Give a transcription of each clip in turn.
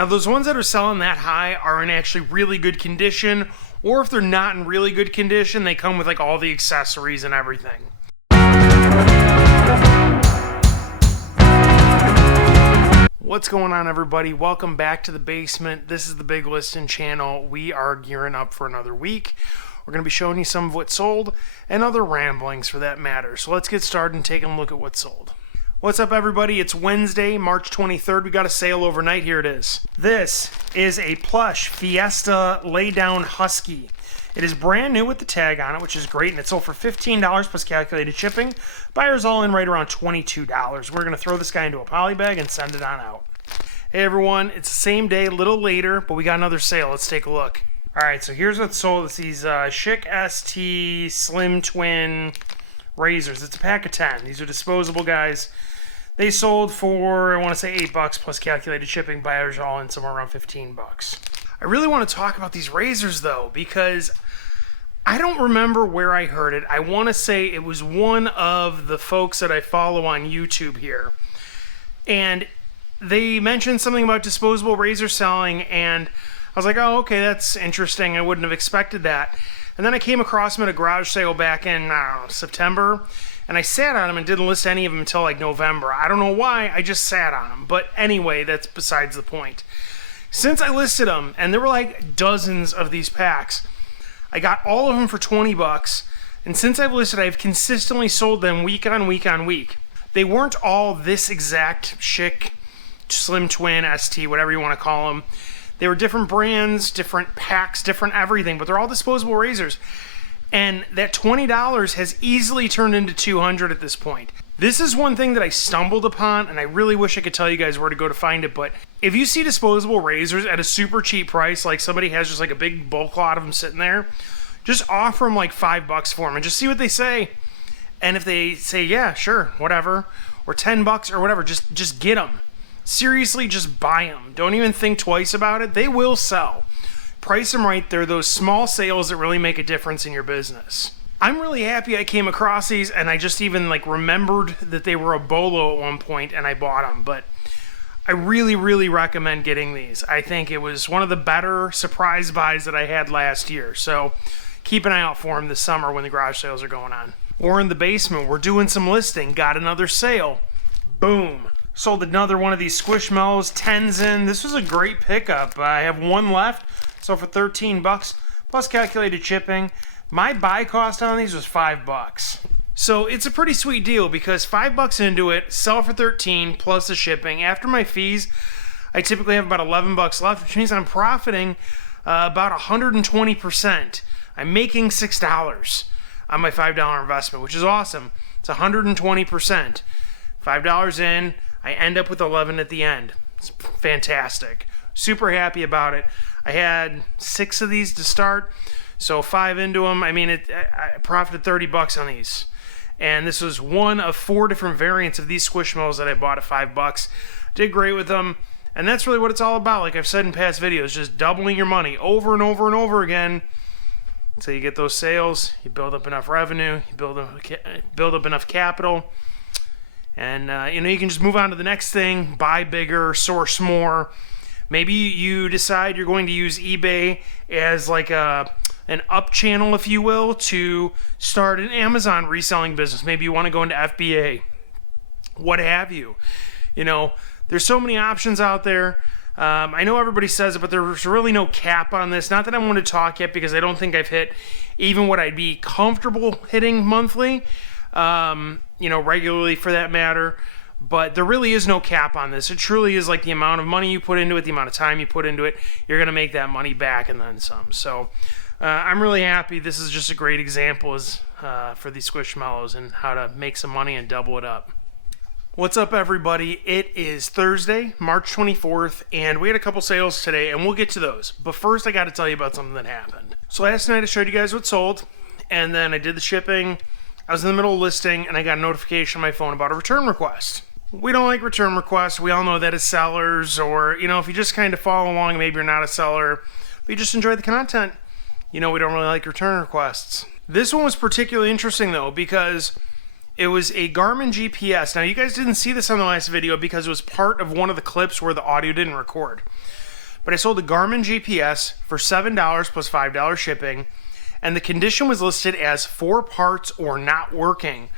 Now those ones that are selling that high are in actually really good condition, or if they're not in really good condition, they come with like all the accessories and everything. What's going on, everybody? Welcome back to the basement. This is the Big Listing channel. We are gearing up for another week. We're going to be showing you some of what sold and other ramblings for that matter. So let's get started and take a look at what sold. What's up, everybody? It's Wednesday, March 23rd. We got a sale overnight. Here it is. This is a plush Fiesta Laydown Husky. It is brand new with the tag on it, which is great, and it sold for $15 plus calculated shipping. Buyers all in right around $22. We're going to throw this guy into a poly bag and send it on out. Hey, everyone. It's the same day, a little later, but we got another sale. Let's take a look. All right, so here's what's sold. It's these Schick ST Slim Twin razors. It's a pack of 10. These are disposable guys. They sold for, I want to say, $8 plus calculated shipping. Buyers are all in somewhere around $15. I really want to talk about these razors, though, because I don't remember where I heard it. I want to say it was one of the folks that I follow on YouTube here. And they mentioned something about disposable razor selling, and I was like, oh, okay, that's interesting. I wouldn't have expected that. And then I came across them at a garage sale back in, I don't know, September, and I sat on them and didn't list any of them until like November. I don't know why, I just sat on them. But anyway, that's besides the point. Since I listed them, and there were like dozens of these packs, I got all of them for $20, and since I've listed, I've consistently sold them week on week on week. They weren't all this exact Schick Slim Twin, ST, whatever you want to call them. They were different brands, different packs, different everything, but they're all disposable razors. And that $20 has easily turned into $200 at this point. This is one thing that I stumbled upon, and I really wish I could tell you guys where to go to find it, but if you see disposable razors at a super cheap price, like somebody has just like a big bulk lot of them sitting there, just offer them like $5 for them and just see what they say. And if they say, yeah, sure, whatever, or $10 or whatever, just get them. Seriously, just buy them. Don't even think twice about it. They will sell. Price them right. They're those small sales that really make a difference in your business. I'm really happy I came across these, and I just even like remembered that they were a bolo at one point, and I bought them. But I really, really recommend getting these. I think it was one of the better surprise buys that I had last year. So keep an eye out for them this summer when the garage sales are going on. We're in the basement. We're doing some listing. Got another sale. Boom. Sold another one of these Squishmallows, 10s in. This was a great pickup. I have one left, so for $13 plus calculated shipping. My buy cost on these was $5. So it's a pretty sweet deal because $5 into it, sell for $13 plus the shipping. After my fees, I typically have about $11 left, which means I'm profiting about 120%. I'm making $6 on my $5 investment, which is awesome. It's 120%. $5 in, I end up with 11 at the end. It's fantastic. Super happy about it. I had 6 of these to start, so 5 into them. I mean, I profited $30 on these. And this was one of 4 different variants of these Squishmallows that I bought at $5. Did great with them. And that's really what it's all about. Like I've said in past videos, just doubling your money over and over and over again until you get those sales, you build up enough revenue, you build up enough capital. And, you can just move on to the next thing, buy bigger, source more. Maybe you decide you're going to use eBay as like an up channel, if you will, to start an Amazon reselling business. Maybe you want to go into FBA, what have you. There's so many options out there. I know everybody says it, but there's really no cap on this. Not that I want to talk yet because I don't think I've hit even what I'd be comfortable hitting monthly. Regularly for that matter, but there really is no cap on this. It truly is like the amount of money you put into it, the amount of time you put into it, you're going to make that money back and then some. So I'm really happy. This is just a great example for these Squishmallows and how to make some money and double it up. What's up, everybody? It is Thursday, March 24th, and we had a couple sales today, and we'll get to those. But first, I got to tell you about something that happened. So last night I showed you guys what sold, and then I did the shipping. I was in the middle of listing, and I got a notification on my phone about a return request. We don't like return requests. We all know that as sellers, or, if you just kind of follow along, maybe you're not a seller, but you just enjoy the content. We don't really like return requests. This one was particularly interesting, though, because it was a Garmin GPS. Now, you guys didn't see this on the last video because it was part of one of the clips where the audio didn't record. but I sold a Garmin GPS for $7 plus $5 shipping, and the condition was listed as 4 parts or not working,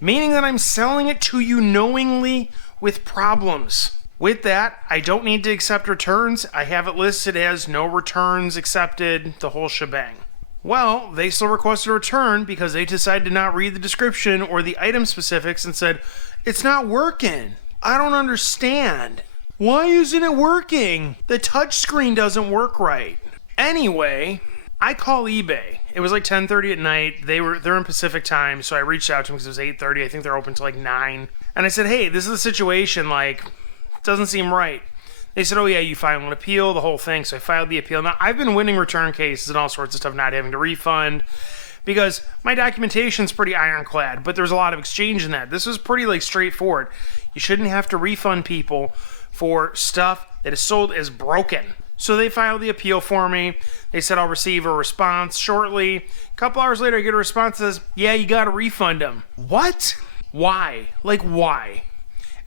meaning that I'm selling it to you knowingly with problems. With that, I don't need to accept returns. I have it listed as no returns accepted, the whole shebang. Well, they still requested a return because they decided to not read the description or the item specifics and said, it's not working. I don't understand. Why isn't it working? The touch screen doesn't work right. Anyway, I call eBay. It was like 10:30 at night. They're in Pacific time, so I reached out to them because it was 8:30. I think they're open till like 9. And I said, hey, this is the situation. Like, it doesn't seem right. They said, oh yeah, you file an appeal, the whole thing. So I filed the appeal. Now, I've been winning return cases and all sorts of stuff, not having to refund, because my documentation's pretty ironclad, but there's a lot of exchange in that. This was pretty like straightforward. You shouldn't have to refund people for stuff that is sold as broken. So they filed the appeal for me. They said I'll receive a response shortly. A couple hours later, I get a response that says, yeah, you got to refund them. What? Why? Like, why?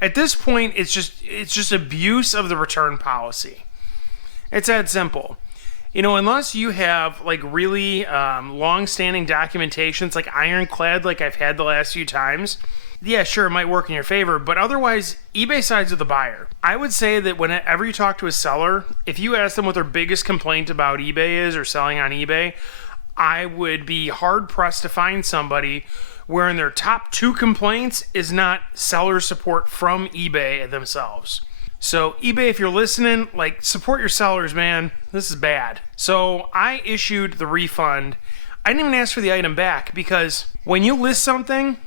At this point, it's just abuse of the return policy. It's that simple. You know, unless you have like really long-standing documentation, it's like ironclad like I've had the last few times, yeah, sure, it might work in your favor, but otherwise, eBay sides with the buyer. I would say that whenever you talk to a seller, if you ask them what their biggest complaint about eBay is or selling on eBay, I would be hard-pressed to find somebody where in their top 2 complaints is not seller support from eBay themselves. So eBay, if you're listening, like, support your sellers, man. This is bad. So I issued the refund. I didn't even ask for the item back because when you list something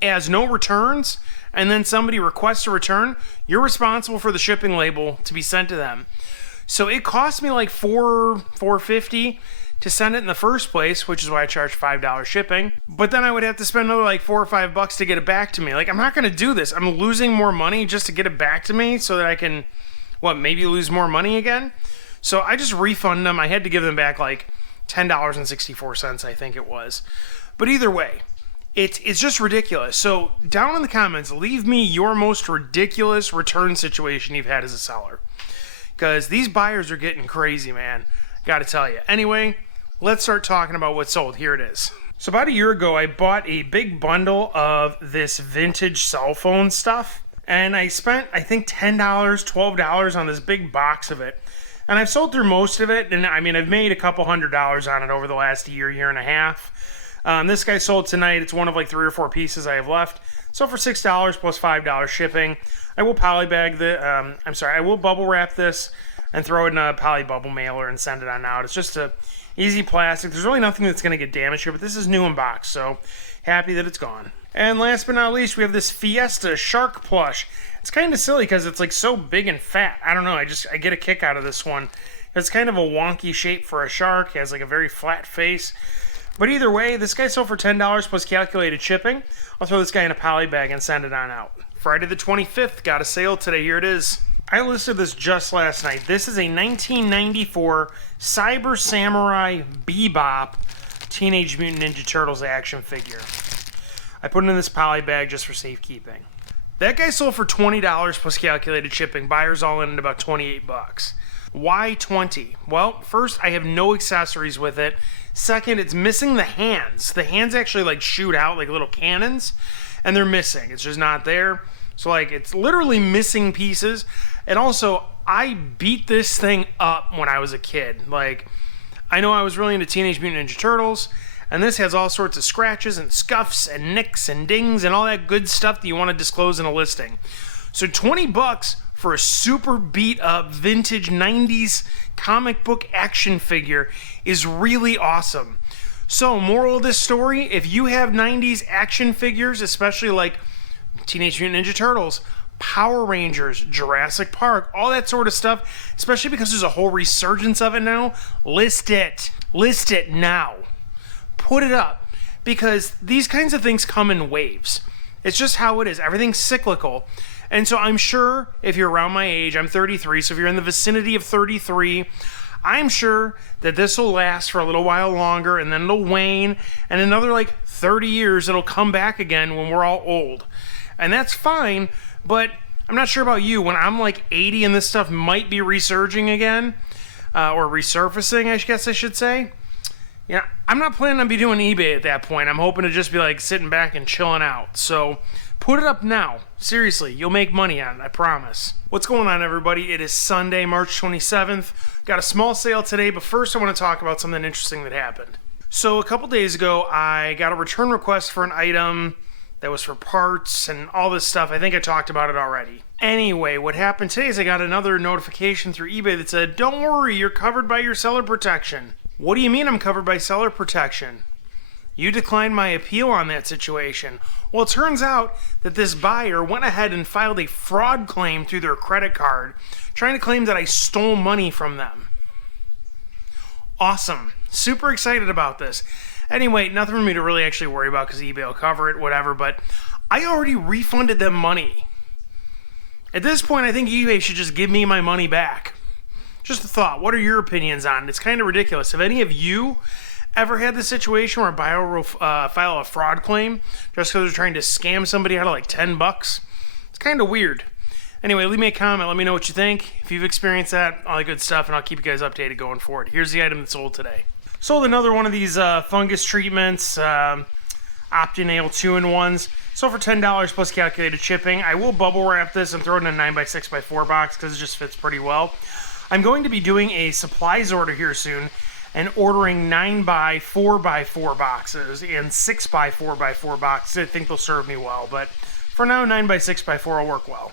as no returns and then somebody requests a return, you're responsible for the shipping label to be sent to them. So it cost me like $4.50 to send it in the first place, which is why I charged $5 shipping. But then I would have to spend another like $4 or $5 to get it back to me. Like, I'm not going to do this. I'm losing more money just to get it back to me so that I can, maybe lose more money again? So I just refunded them. I had to give them back like $10.64, I think it was. But either way, it's just ridiculous. So down in the comments, leave me your most ridiculous return situation you've had as a seller. Because these buyers are getting crazy, man. Gotta tell you. Anyway, let's start talking about what's sold. Here it is. So about a year ago, I bought a big bundle of this vintage cell phone stuff. And I spent, I think, $10, $12 on this big box of it. And I've sold through most of it. And I mean, I've made a couple $100 on it over the last year and a half. This guy sold tonight. It's one of like 3 or 4 pieces I have left. So for $6 plus $5 shipping, I will I will bubble wrap this and throw it in a poly bubble mailer and send it on out. It's just a easy plastic. There's really nothing that's going to get damaged here, but this is new in box, so happy that it's gone. And last but not least, we have this Fiesta shark plush. It's kind of silly because it's like so big and fat. I don't know, I get a kick out of this one. It's kind of a wonky shape for a shark. It has like a very flat face. But either way, this guy sold for $10 plus calculated shipping. I'll throw this guy in a poly bag and send it on out. Friday the 25th, got a sale today. Here it is. I listed this just last night. This is a 1994 Cyber Samurai Bebop Teenage Mutant Ninja Turtles action figure. I put it in this poly bag just for safekeeping. That guy sold for $20 plus calculated shipping. Buyers all in at about $28. Why 20? Well, first, I have no accessories with it. Second, it's missing the hands. The hands actually like shoot out like little cannons, and they're missing. It's just not there. So like, it's literally missing pieces. And also, I beat this thing up when I was a kid. Like, I know I was really into Teenage Mutant Ninja Turtles, and this has all sorts of scratches and scuffs and nicks and dings and all that good stuff that you want to disclose in a listing. So $20 for a super beat up vintage 90s comic book action figure is really awesome. So, moral of this story, if you have 90s action figures, especially like Teenage Mutant Ninja Turtles, Power Rangers, Jurassic Park, all that sort of stuff, especially because there's a whole resurgence of it now, list it. List it now. Put it up. Because these kinds of things come in waves. It's just how it is. Everything's cyclical. And so I'm sure if you're around my age, I'm 33, so if you're in the vicinity of 33, I'm sure that this will last for a little while longer, and then it'll wane, and another like 30 years it'll come back again when we're all old. And that's fine, but I'm not sure about you. When I'm like 80 and this stuff might be resurging again, or resurfacing, I guess I should say. Yeah, I'm not planning on be doing eBay at that point. I'm hoping to just be like sitting back and chilling out. So put it up now. Seriously, you'll make money on it, I promise. What's going on, everybody? It is Sunday, March 27th. Got a small sale today, but first I want to talk about something interesting that happened. So a couple days ago, I got a return request for an item that was for parts and all this stuff. I think I talked about it already. Anyway, what happened today is I got another notification through eBay that said, don't worry, you're covered by your seller protection. What do you mean I'm covered by seller protection? You declined my appeal on that situation. Well, it turns out that this buyer went ahead and filed a fraud claim through their credit card, trying to claim that I stole money from them. Awesome. Super excited about this. Anyway, nothing for me to really actually worry about because eBay will cover it, whatever, but I already refunded them money. At this point, I think eBay should just give me my money back. Just a thought. What are your opinions on it? It's kind of ridiculous. Have any of you ever had the situation where a buyer will file a fraud claim just because they're trying to scam somebody out of like $10? It's kind of weird. Anyway, leave me a comment. Let me know what you think. If you've experienced that, all that good stuff, and I'll keep you guys updated going forward. Here's the item that sold today. Sold another one of these fungus treatments, Optinail 2-in-1s. Sold for $10 plus calculated shipping. I will bubble wrap this and throw it in a 9x6x4 box because it just fits pretty well. I'm going to be doing a supplies order here soon and ordering 9x4x4 boxes and 6x4x4 boxes. I think they'll serve me well, but for now, 9x6x4 will work well.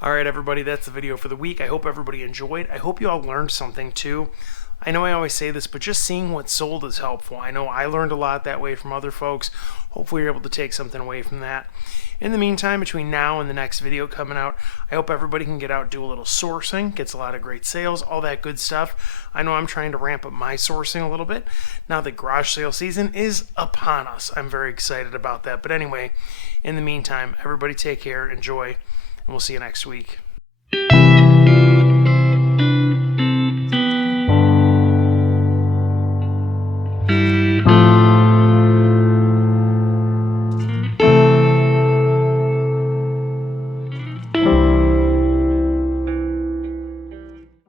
Alright everybody, that's the video for the week. I hope everybody enjoyed. I hope you all learned something too. I know I always say this, but just seeing what's sold is helpful. I know I learned a lot that way from other folks. Hopefully you're able to take something away from that. In the meantime, between now and the next video coming out, I hope everybody can get out and do a little sourcing, gets a lot of great sales, all that good stuff. I know I'm trying to ramp up my sourcing a little bit now that garage sale season is upon us. I'm very excited about that. But anyway, in the meantime, everybody take care, enjoy, and we'll see you next week.